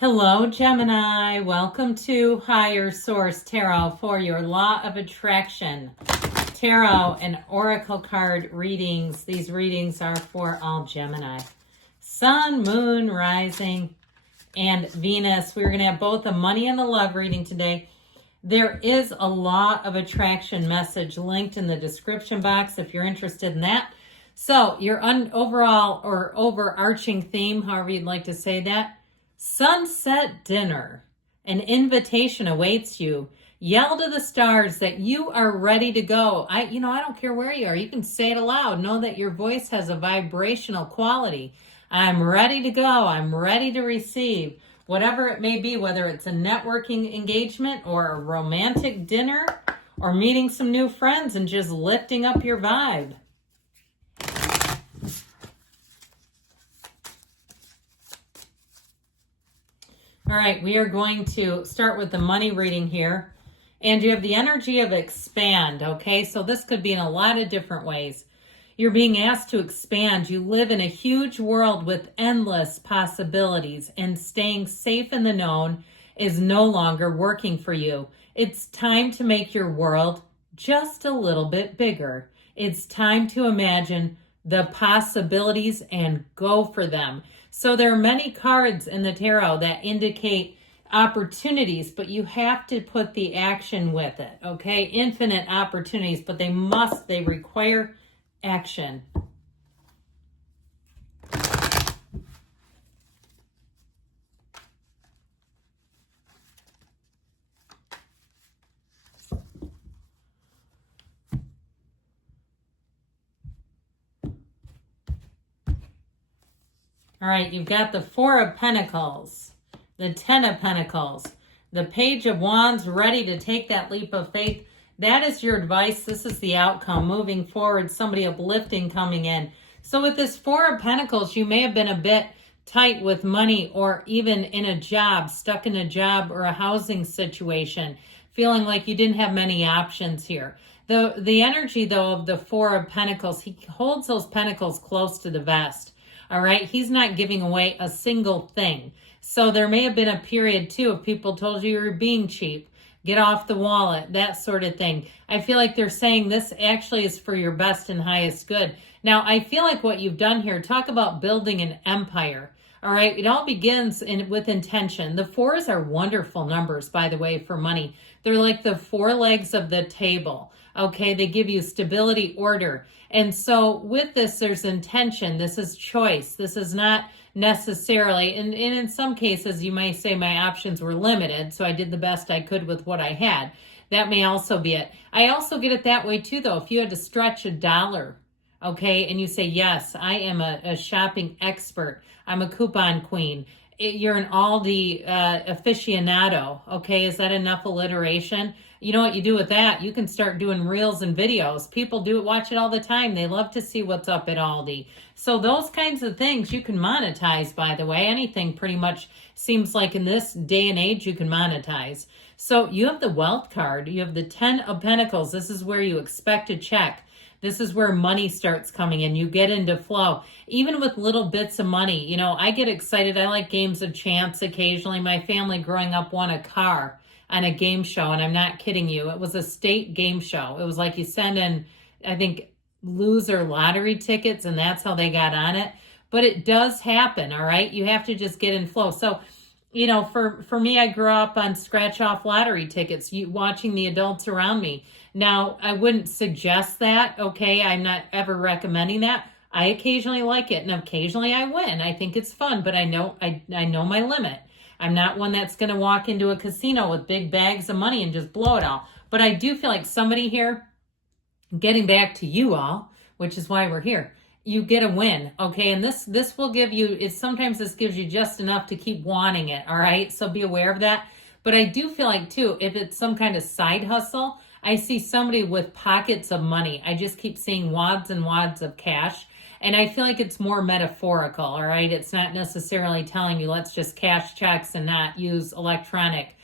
Hello, Gemini. Welcome to Higher Source Tarot for your Law of Attraction Tarot and Oracle card readings. These readings are for all Gemini. Sun, Moon, Rising, and Venus. We're going to have both a money and a love reading today. There is a Law of Attraction message linked in the description box if you're interested in that. So your overall or overarching theme, however you'd like to say that, sunset dinner. An invitation awaits you. Yell to the stars that you are ready to go. I don't care where you are. You can say it aloud. Know that your voice has a vibrational quality. I'm ready to go. I'm ready to receive. Whatever it may be, whether it's a networking engagement or a romantic dinner or meeting some new friends and just lifting up your vibe. All right, we are going to start with the money reading here. And you have the energy of expand, okay? So this could be in a lot of different ways. You're being asked to expand. You live in a huge world with endless possibilities, and staying safe in the known is no longer working for you. It's time to make your world just a little bit bigger. It's time to imagine the possibilities and go for them. So there are many cards in the tarot that indicate opportunities, but you have to put the action with it, okay? Infinite opportunities, but they require action. All right, you've got the Four of Pentacles, the Ten of Pentacles, the Page of Wands, ready to take that leap of faith. That is your advice. This is the outcome. Moving forward, somebody uplifting coming in. So with this Four of Pentacles, you may have been a bit tight with money or even in a job, stuck in a job or a housing situation, feeling like you didn't have many options here. The energy, though, of the Four of Pentacles, he holds those pentacles close to the vest. All right, he's not giving away a single thing. So there may have been a period, too, of people told you were being cheap, get off the wallet, that sort of thing. I feel like they're saying this actually is for your best and highest good. Now, I feel like what you've done here, talk about building an empire. All right, it all begins with intention. The fours are wonderful numbers, by the way, for money. They're like the four legs of the table. Okay, they give you stability, order. And so with this, there's intention. This is choice. This is not necessarily, and in some cases, you might say my options were limited, so I did the best I could with what I had. That may also be it. I also get it that way too, though. If you had to stretch $1, okay, and you say, yes, I am a shopping expert. I'm a coupon queen. You're an Aldi aficionado, okay? Is that enough alliteration? You know what you do with that? You can start doing reels and videos. People watch it all the time. They love to see what's up at Aldi. So those kinds of things you can monetize, by the way. Anything pretty much seems like in this day and age you can monetize. So you have the Wealth card. You have the Ten of Pentacles. This is where you expect a check. This is where money starts coming in. You get into flow. Even with little bits of money, I get excited. I like games of chance occasionally. My family growing up won a car on a game show, and I'm not kidding you. It was a state game show. It was like you send in, I think, loser lottery tickets, and that's how they got on it. But it does happen, all right? You have to just get in flow. So, for me, I grew up on scratch-off lottery tickets, watching the adults around me. Now, I wouldn't suggest that, okay? I'm not ever recommending that. I occasionally like it, and occasionally I win. I think it's fun, but I know my limit. I'm not one that's going to walk into a casino with big bags of money and just blow it all. But I do feel like somebody here, getting back to you all, which is why we're here, you get a win, okay? And this will give you, sometimes this gives you just enough to keep wanting it, all right? So be aware of that. But I do feel like, too, if it's some kind of side hustle, I see somebody with pockets of money. I just keep seeing wads and wads of cash. And I feel like it's more metaphorical, all right? It's not necessarily telling you, let's just cash checks and not use electronic,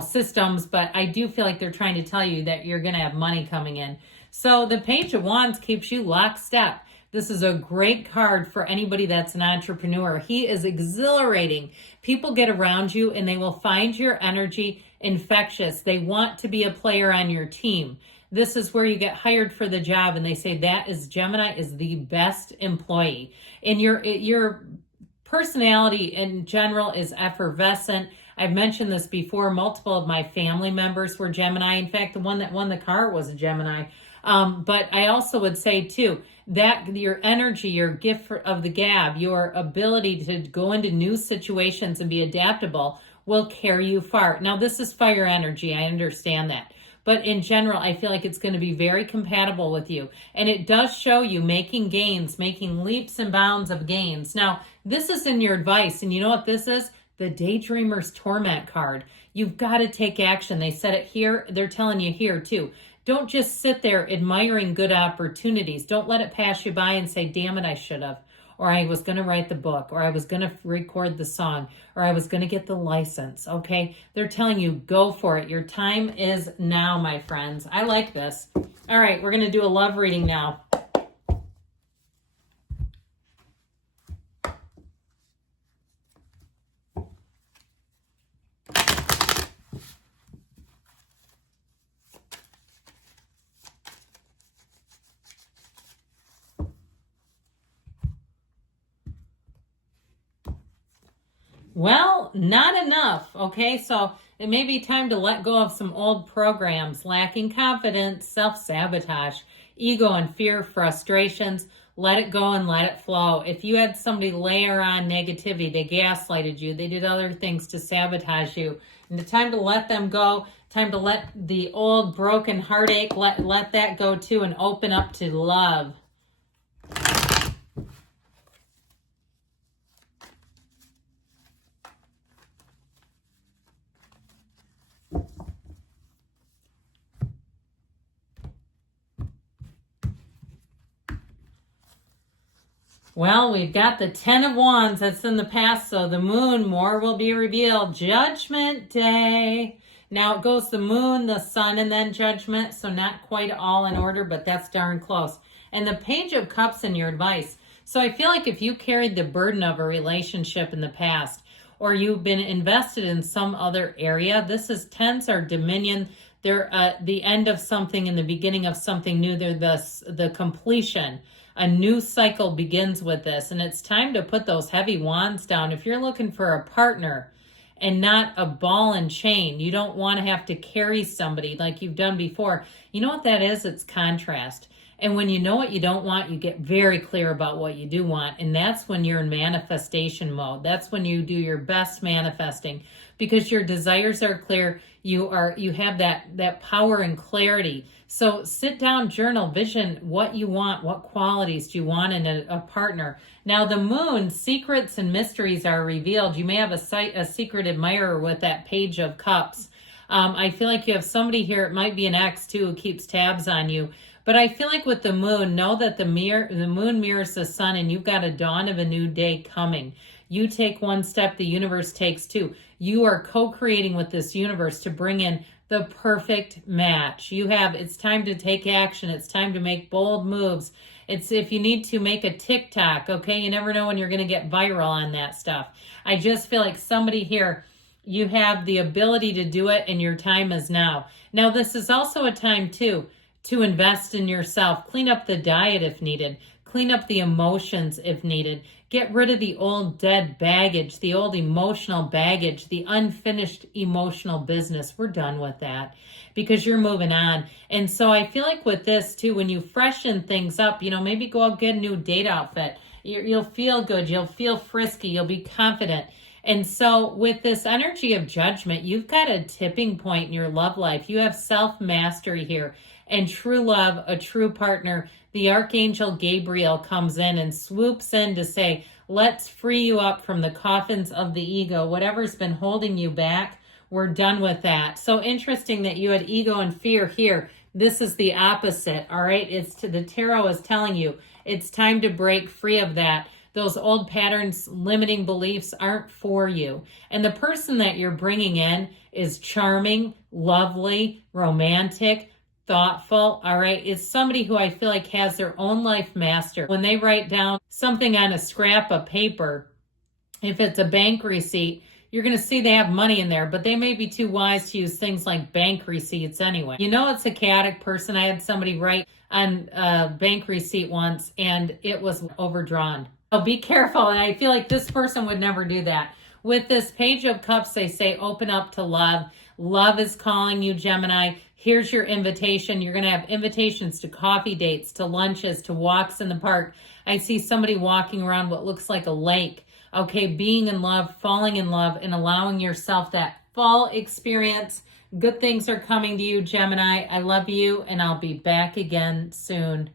systems. But I do feel like they're trying to tell you that you're going to have money coming in. So the Page of Wands keeps you lockstep. This is a great card for anybody that's an entrepreneur. He is exhilarating. People get around you and they will find your energy infectious. They want to be a player on your team. This is where you get hired for the job and they say that is Gemini is the best employee. And your personality in general is effervescent. I've mentioned this before. Multiple of my family members were Gemini. In fact, the one that won the car was a Gemini. But I also would say too, that your energy, your gift of the gab, your ability to go into new situations and be adaptable will carry you far. Now, this is fire energy. I understand that. But in general, I feel like it's going to be very compatible with you. And it does show you making gains, making leaps and bounds of gains. Now, this is in your advice. And you know what this is? The Daydreamer's Torment card. You've got to take action. They said it here. They're telling you here too. Don't just sit there admiring good opportunities. Don't let it pass you by and say, damn it, I should have. Or I was going to write the book, or I was going to record the song, or I was going to get the license, okay? They're telling you, go for it. Your time is now, my friends. I like this. All right, we're going to do a love reading now. Well, not enough, okay? So it may be time to let go of some old programs, lacking confidence, self-sabotage, ego and fear, frustrations. Let it go and let it flow. If you had somebody layer on negativity, they gaslighted you, they did other things to sabotage you, and it's time to let them go, time to let the old broken heartache, let that go too, and open up to love. Well, we've got the 10 of Wands that's in the past, so the moon, more will be revealed. Judgment Day. Now it goes the moon, the sun, and then judgment, so not quite all in order, but that's darn close. And the Page of Cups in your advice. So I feel like if you carried the burden of a relationship in the past, or you've been invested in some other area, this is 10s are dominion. They're the end of something and the beginning of something new. They're the completion. A new cycle begins with this, and it's time to put those heavy wands down. If you're looking for a partner and not a ball and chain, you don't want to have to carry somebody like you've done before. You know what that is? It's contrast. And when you know what you don't want, you get very clear about what you do want. And that's when you're in manifestation mode. That's when you do your best manifesting, because your desires are clear. You have that power and clarity. So sit down, journal, vision what you want, what qualities do you want in a partner. Now the moon, secrets and mysteries are revealed. You may have a secret admirer with that Page of Cups. I feel like you have somebody here, it might be an ex too, who keeps tabs on you. But I feel like with the moon, know that the moon mirrors the sun, and you've got a dawn of a new day coming. You take one step, the universe takes two. You are co-creating with this universe to bring in the perfect match. It's time to take action. It's time to make bold moves. It's if you need to make a TikTok, okay? You never know when you're going to get viral on that stuff. I just feel like somebody here, you have the ability to do it, and your time is now. Now, this is also a time too to invest in yourself. Clean up the diet if needed. Clean up the emotions if needed. Get rid of the old dead baggage, the old emotional baggage, the unfinished emotional business. We're done with that because you're moving on. And so I feel like with this too, when you freshen things up, maybe go out, get a new date outfit. You'll feel good. You'll feel frisky. You'll be confident. And so with this energy of judgment, you've got a tipping point in your love life. You have self-mastery here. And true love, a true partner, the Archangel Gabriel comes in and swoops in to say, let's free you up from the coffins of the ego. Whatever's been holding you back, we're done with that. So interesting that you had ego and fear here. This is the opposite, all right? The tarot is telling you it's time to break free of that. Those old patterns, limiting beliefs aren't for you. And the person that you're bringing in is charming, lovely, romantic, thoughtful, all right? It's somebody who I feel like has their own life mastered. When they write down something on a scrap of paper, if it's a bank receipt, you're going to see they have money in there, but they may be too wise to use things like bank receipts anyway. You know, it's a chaotic person. I had somebody write on a bank receipt once and it was overdrawn. So be careful. And I feel like this person would never do that. With this Page of Cups, they say open up to love. Love is calling you, Gemini. Here's your invitation. You're going to have invitations to coffee dates, to lunches, to walks in the park. I see somebody walking around what looks like a lake. Okay, being in love, falling in love, and allowing yourself that fall experience. Good things are coming to you, Gemini. I love you, and I'll be back again soon.